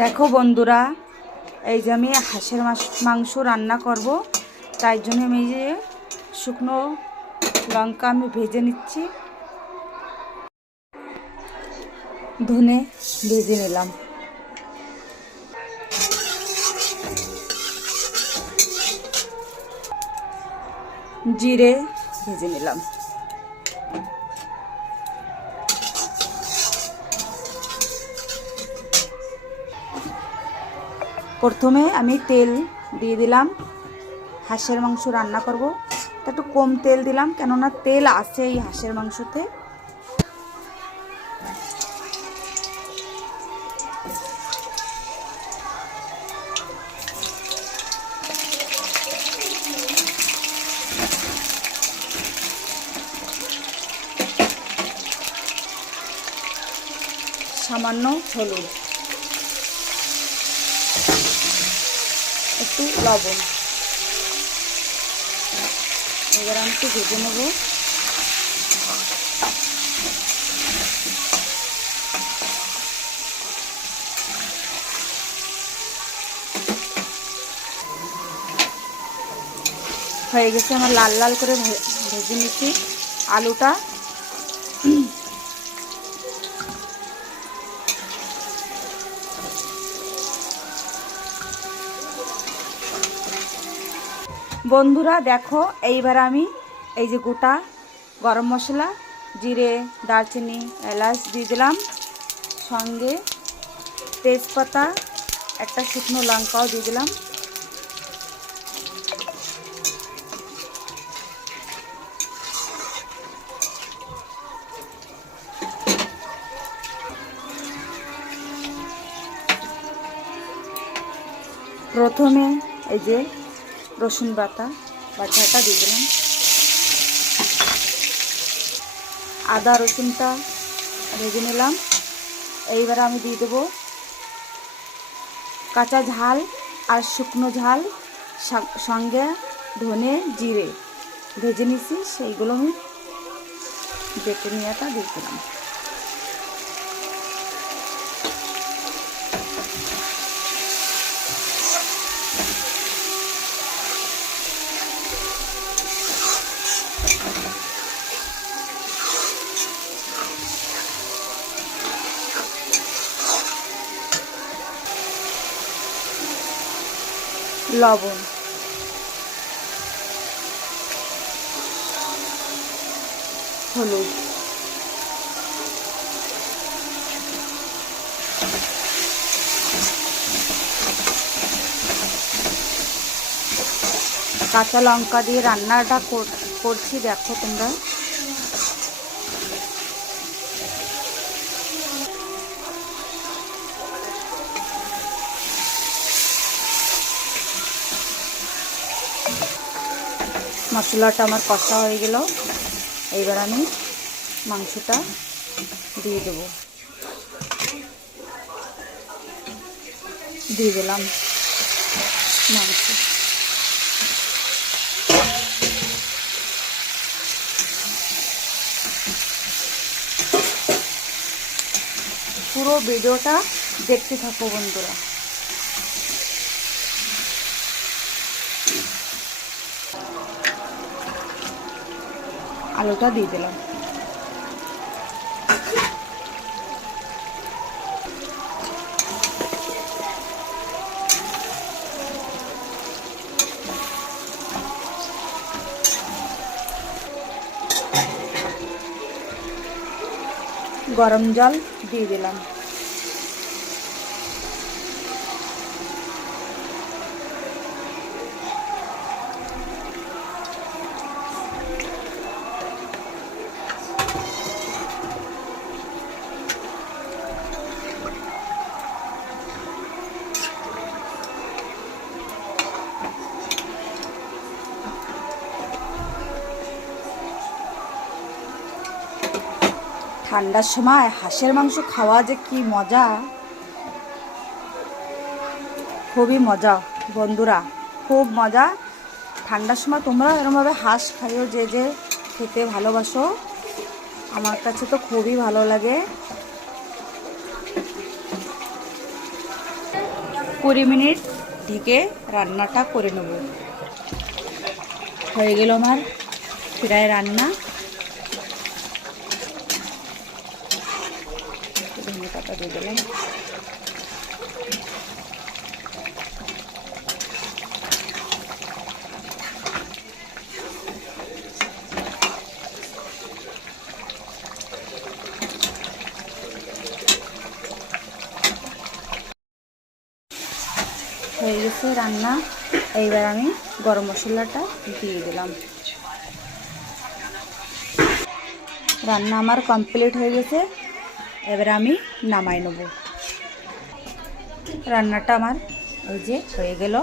দেখো বন্ধুরা, এই যে আমি হাঁসের মাংস রান্না করব, তাই জন্য আমি যে শুকনো লঙ্কা আমি ভেজে নিচ্ছি, ধনে ভেজে নিলাম, জিরে ভেজে নিলাম, প্রথমে আমি তেল দিয়ে দিলাম। হাঁসের মাংস রান্না করব, তা একটু কম তেল দিলাম, কেননা তেল আছে এই হাঁসের মাংসতে। সামান্য হলুদ, একটু লবণ, এবার আমি একটু ভেজে নেব। হয়ে গেছে আমার, লাল লাল করে ভেজে নিচ্ছি আলুটা। বন্ধুরা দেখো, এইবার আমি এই যে গোটা গরম মশলা, জিরে, দারচিনি, এলাচ দিয়ে দিলাম, সঙ্গে তেজপাতা, একটা শুকনো লঙ্কাও দিয়ে দিলাম। প্রথমে এই যে রসুন বাটাটা দিয়ে দিলাম, আদা রসুনটা ভেজে নিলাম। এইবার আমি দিয়ে দেবো কাঁচা ঝাল আর শুকনো ঝাল, সঙ্গে ধনে জিরে ভেজে নিছি, সেইগুলো আমি বেটে নিয়েটা দিয়ে দিলাম। লবণ, হলুদ, কাঁচা লঙ্কা দিয়ে রান্নাটা করছি, দেখো তোমরা। মশলাটা আমার কষা হয়ে গেল, এইবার আমি মাংসটা দিয়ে দেবো, দিয়ে দিলাম মাংস। পুরো ভিডিওটা দেখতে থাকো বন্ধুরা। আলুটা দিয়ে দিলাম, গরম জল দিয়ে দিলাম। ঠান্ডার সময় হাঁসের মাংস খাওয়া যে কি মজা! খুবই মজা বন্ধুরা, খুব মজা। ঠান্ডার সময় তোমরা এরকমভাবে হাঁস খাইও, যে যে খেতে ভালোবাসো। আমার কাছে তো খুবই ভালো লাগে। 20 মিনিট ঢেকে রান্নাটা করে নেব। হয়ে গেল আমার প্রায় রান্না। ধনে পাতা দিয়ে দিলাম। হয়ে গেছে রান্না। এইবার আমি গরম মশলাটা দিয়ে দিলাম। রান্না আমার কমপ্লিট হয়ে গেছে। এবার আমি নামাই নেব। রান্নাটা আমার এই যে হয়ে গেল।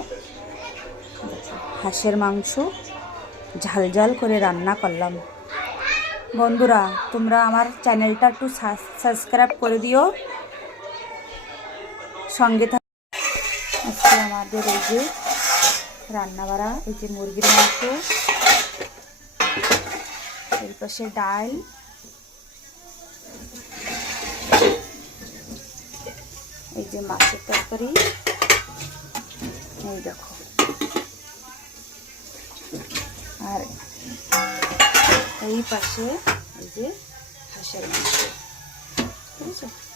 হাঁসের মাংস ঝাল ঝাল করে রান্না করলাম। বন্ধুরা তোমরা আমার চ্যানেলটা একটু সাবস্ক্রাইব করে দিও, সঙ্গে আজকে আমাদের এই যে রান্না বাড়া, এই যে মুরগির মাংস, এর পাশে ডাল, এই যে মাছের তরকারি, এই দেখো, আর এই পাশে এই যে হাঁসের মাংস, ঠিক আছে।